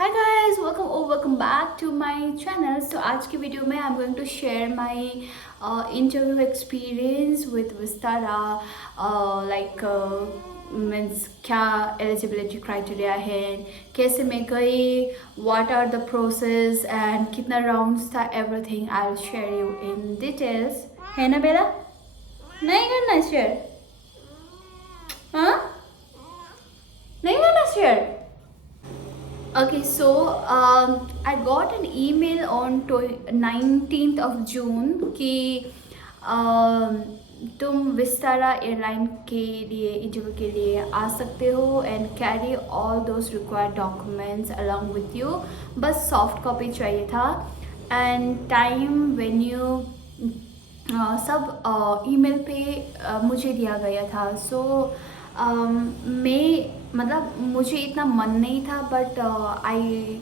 Hi guys, welcome back to my channel. So आज की video में I'm going to share my interview experience with Vistara. Like means क्या eligibility criteria है, कैसे मैं गई, what are the process and कितना rounds था, everything I'll share you in details. है ना बेला? नहीं करना share? हाँ? नहीं करना share? Okay, so I got an email on 19th of June कि तुम विस्तारा एयरलाइन के लिए इंटरव्यू के लिए आ सकते हो and carry all those required documents along with you. बस सॉफ्ट कॉपी चाहिए था एंड टाइम वेन्यू सब ईमेल पे मुझे दिया गया था. सो मैं मतलब मुझे इतना मन नहीं था but I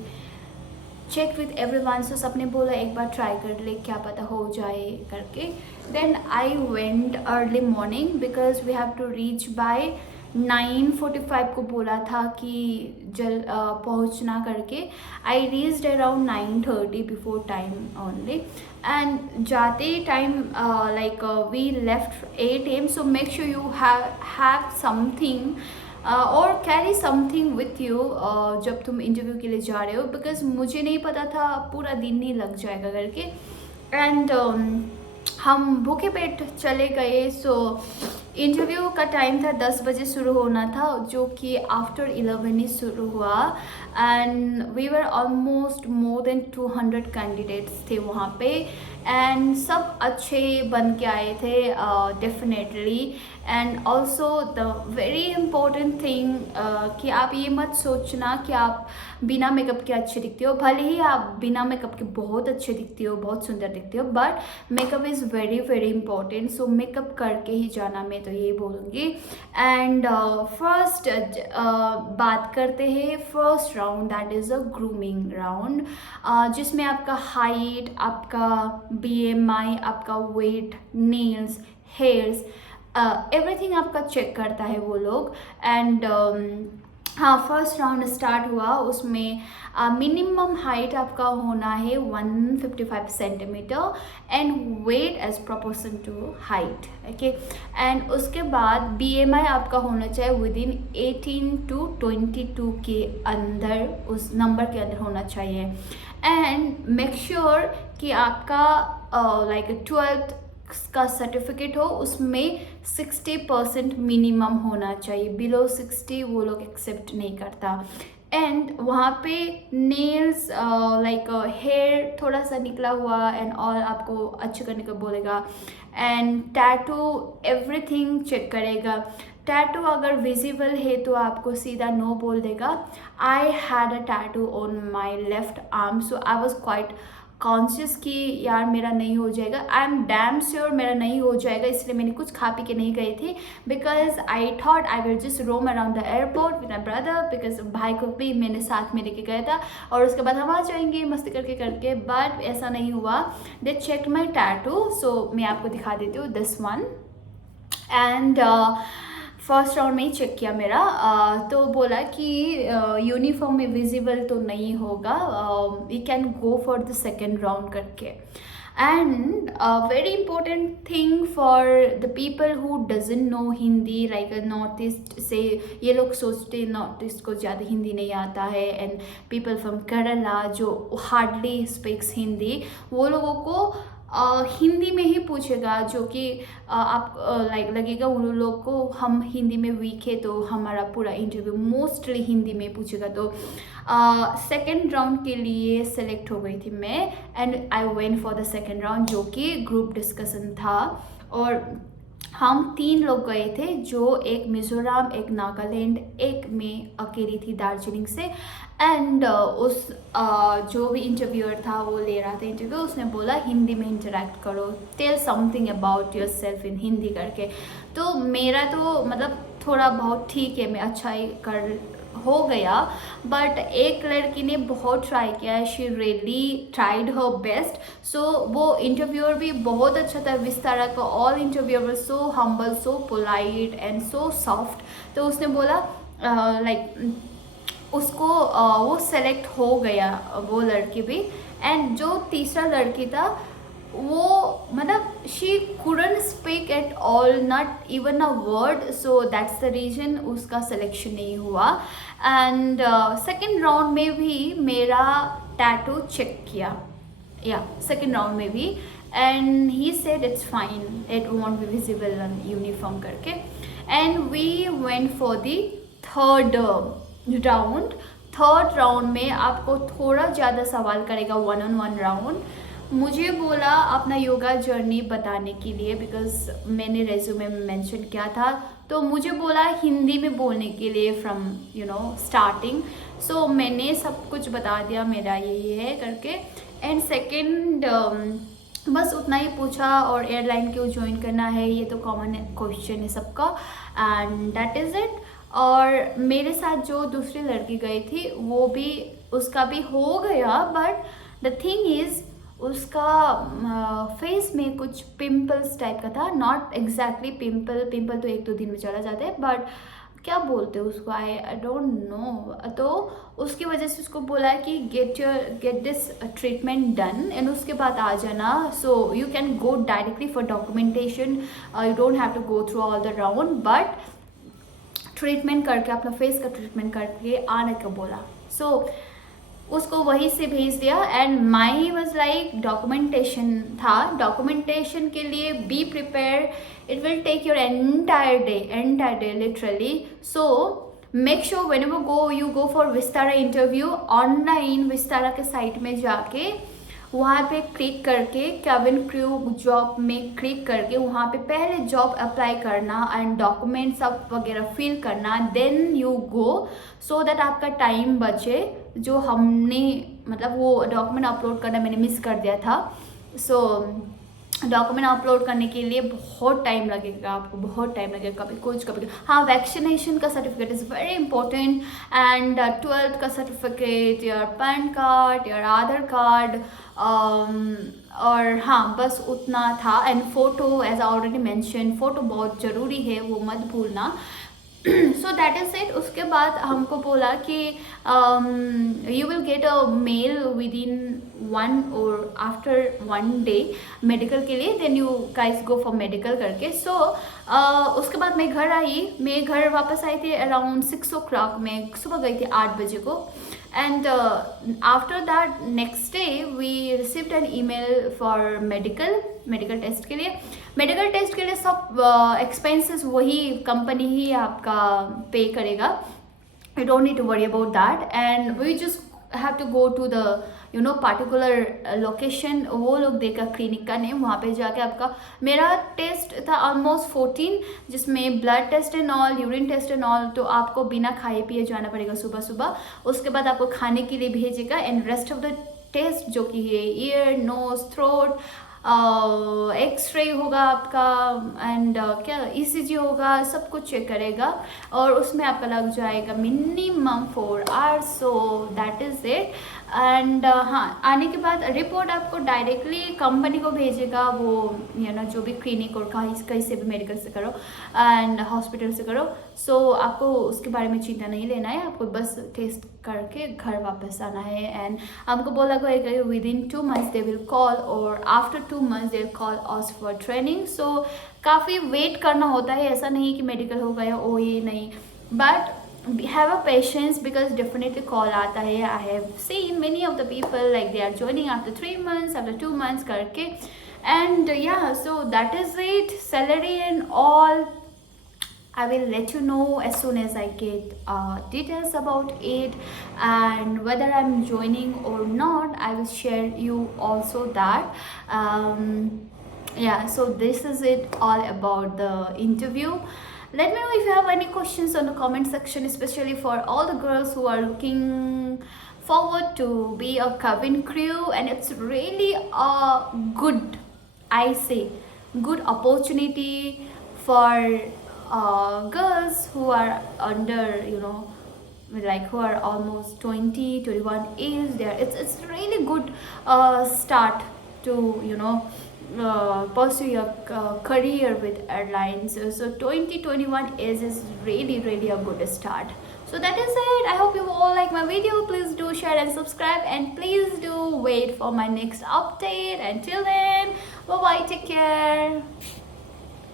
check with everyone. So सबने बोला एक बार ट्राई कर ले, क्या पता हो जाए करके. Then I went early morning because we have to reach by 9:45 को बोला था कि पहुंचना करके. I reached around 9:30 before time only and जाते time like we left 8 am. so make sure you have something और कैरी समथिंग विथ यू जब तुम इंटरव्यू के लिए जा रहे हो, बिकॉज मुझे नहीं पता था पूरा दिन नहीं लग जाएगा करके. एंड हम भूखे पेट चले गए. सो इंटरव्यू का टाइम था 10 बजे शुरू होना था, जो कि आफ्टर 11 ही शुरू हुआ. And we were almost more than 200 candidates थे वहाँ पे एंड सब अच्छे बन के आए थे definitely. And also the very important thing कि आप ये मत सोचना कि आप बिना मेकअप के अच्छे दिखते हो. भले ही आप बिना मेकअप के बहुत अच्छे दिखते हो, बहुत सुंदर दिखते हो, but makeup is very very important. So makeup करके ही जाना, मैं तो यही बोलूँगी. एंड फर्स्ट बात करते हैं first round, that is a grooming round, जिसमें आपका हाइट, आपका BMI, आपका वेट, नेल्स, हेयर्स, एवरीथिंग आपका चेक करता है वो लोग. एंड हाँ, फर्स्ट राउंड स्टार्ट हुआ. उसमें मिनिमम हाइट आपका होना है 155 centimetre and weight as proportion to height. Okay. And उसके बाद BMI आपका होना चाहिए विद इन 18 to 22 के अंदर, उस नंबर के अंदर होना चाहिए. एंड मेक श्योर कि आपका लाइक 12th का सर्टिफिकेट हो, उसमें 60% मिनिमम होना चाहिए. बिलो 60 वो लोग एक्सेप्ट नहीं करता. एंड वहाँ पे नेल्स लाइक हेयर थोड़ा सा निकला हुआ एंड ऑल आपको अच्छे करने को बोलेगा. एंड टैटू एवरीथिंग चेक करेगा. टैटू अगर विजिबल है तो आपको सीधा नो बोल देगा. I had a tattoo on my left arm, so I was quite conscious कि यार मेरा नहीं हो जाएगा. आई एम डैम श्योर मेरा नहीं हो जाएगा, इसलिए मैंने कुछ खा पी के नहीं गई थी. Because I thought I will just roam around the airport with my brother, because भाई को भी मैंने साथ में लेके गया था और उसके बाद हम आ जाएंगे मस्ती करके करके. बट ऐसा नहीं हुआ. दे चेक माई टैटू. सो मैं आपको दिखा देती हूँ this one. And first round में ही चेक किया मेरा. तो बोला कि यूनिफॉर्म में विजिबल तो नहीं होगा, you can go for the second round करके. And very important thing for the people who doesn't know Hindi, like north east से ये लोग सोचते नॉर्थ ईस्ट को ज़्यादा हिंदी नहीं आता है. एंड पीपल फ्रॉम केरला जो हार्डली स्पीक्स हिंदी, वो लोगों को हिंदी में ही पूछेगा, जो कि आप लाइक लगेगा उन लोग को हम हिंदी में वीक है, तो हमारा पूरा इंटरव्यू मोस्टली हिंदी में पूछेगा. तो सेकेंड राउंड के लिए सेलेक्ट हो गई थी मैं and I went for the second round, जो कि ग्रुप डिस्कशन था. और हम 3 लोग गए थे, जो एक मिज़ोरम, एक नागालैंड, एक मैं अकेली थी दार्जिलिंग से. एंड उस जो भी इंटरव्यूअर था वो ले रहा था इंटरव्यू, उसने बोला हिंदी में इंटरेक्ट करो, tell something about yourself in Hindi करके. तो मेरा तो मतलब थोड़ा बहुत ठीक है, मैं अच्छा ही कर हो गया. बट एक लड़की ने बहुत ट्राई किया, she really tried her best. So वो इंटरव्यूअर भी बहुत अच्छा था विस्तारा का. All interviewer so humble, so polite and so soft. तो उसने बोला लाइक उसको वो सेलेक्ट हो गया वो लड़की भी। एंड जो तीसरा लड़की था वो मतलब she couldn't speak at all, not even a word, so that's the reason उसका सिलेक्शन नहीं हुआ। एंड सेकेंड राउंड में भी मेरा टैटू चेक किया, या सेकेंड राउंड में भी, and he said it's fine, it won't be visible on uniform करके। And we went for the third round. Third round में आपको थोड़ा ज़्यादा सवाल करेगा, 1-on-1 राउंड। मुझे बोला अपना योगा जर्नी बताने के लिए, बिकॉज मैंने रेज्यूमे में मेंशन किया था, तो मुझे बोला हिंदी में बोलने के लिए फ्रॉम स्टार्टिंग। सो मैंने सब कुछ बता दिया मेरा ये है करके। एंड सेकेंड बस उतना ही पूछा, और एयरलाइन क्यों ज्वाइन करना है, ये तो कॉमन क्वेश्चन है सबका, एंड दैट इज़ इट। और मेरे साथ जो दूसरी लड़की गई थी वो भी, उसका भी हो गया, बट द थिंग इज़ उसका फेस में कुछ पिंपल्स टाइप का था, नॉट एग्जैक्टली पिंपल तो 1-2 दिन में चला जाता है, बट क्या बोलते हैं उसको, आई डोंट नो। तो उसकी वजह से उसको बोला कि get this treatment done and उसके बाद आ जाना, so you can go directly for documentation, you don't have to go through all the round, but treatment करके अपना फेस का ट्रीटमेंट करके आने का बोला। सो उसको वहीं से भेज दिया। And my was like documentation था, डॉक्यूमेंटेशन के लिए be prepare, it will take your entire day literally. So make sure whenever go you go for Vistara interview online, Vistara के साइट में जाके वहाँ पे क्लिक करके कैबिन क्रू जॉब में क्लिक करके वहाँ पे पहले जॉब अप्लाई करना एंड डॉक्यूमेंट्स सब वगैरह फिल करना, then you go, so that आपका टाइम बचे। जो हमने मतलब वो डॉक्यूमेंट अपलोड करना मैंने मिस कर दिया था। सो डॉक्यूमेंट अपलोड करने के लिए बहुत टाइम लगेगा, आपको बहुत टाइम लगेगा, कभी कुछ कभी। हाँ, वैक्सीनेशन का certificate is very important, and 12th का certificate, your PAN card, your Aadhaar card, और हाँ बस उतना था। And photo, as I already mention, photo बहुत ज़रूरी है, वो मत भूलना। So that is it. उसके बाद हमको बोला कि you will get a mail within 1 और आफ्टर 1 डे मेडिकल के लिए, then you guys go for medical करके। सो उसके बाद मैं घर आई, मैं घर वापस आई थी अराउंड 6 o'clock, मैं सुबह गई थी 8 बजे को। And after that next day we received an email for medical test के लिए। मेडिकल टेस्ट के लिए सब एक्सपेंसेस वही कंपनी ही आपका पे करेगा, you don't need to worry about that. And we just have to go to the particular location, वो लोग देगा क्लिनिक का नेम, वहाँ पे जाके आपका, मेरा टेस्ट था ऑलमोस्ट 14, जिसमें blood test and all, urine test and all, तो आपको बिना खाए पिए जाना पड़ेगा सुबह सुबह। उसके बाद आपको खाने के लिए भेजेगा, and rest of the test जो कि है ईयर, नोज, थ्रोट, एक्सरे होगा आपका, एंड क्या ईसीजी होगा, सब कुछ चेक करेगा, और उसमें आपका लग जाएगा minimum 4 hours। So that is it. And हाँ, आने के बाद रिपोर्ट आपको डायरेक्टली कंपनी को भेजेगा, वो जो भी क्लिनिक और कहीं से भी मेडिकल से करो एंड हॉस्पिटल से करो। सो आपको उसके बारे में चिंता नहीं लेना है, आपको बस टेस्ट करके घर वापस आना है। एंड हमको बोला गया within 2 months they will call, और after 2 months they will call us for training. So काफ़ी वेट करना होता है, ऐसा नहीं कि मेडिकल हो गया ओ ये नहीं, but have a patience because definitely call आता है। I have seen many of the people like they are joining after 3 months, after 2 months करके, and yeah, so that is it. Salary and all I will let you know as soon as I get details about it, and whether I'm joining or not I will share you also that. Yeah, so this is it all about the interview. Let me know if you have any questions on the comment section, especially for all the girls who are looking forward to be a cabin crew, and it's really a good, I say, good opportunity for girls who are under, like who are almost 20-21 age. There, it's really good start to pursue your career with airlines. So 20-21 age is really a good start. So that is it. I hope you all like my video. Please do share and subscribe, and please do wait for my next update. Until then, bye bye, take care.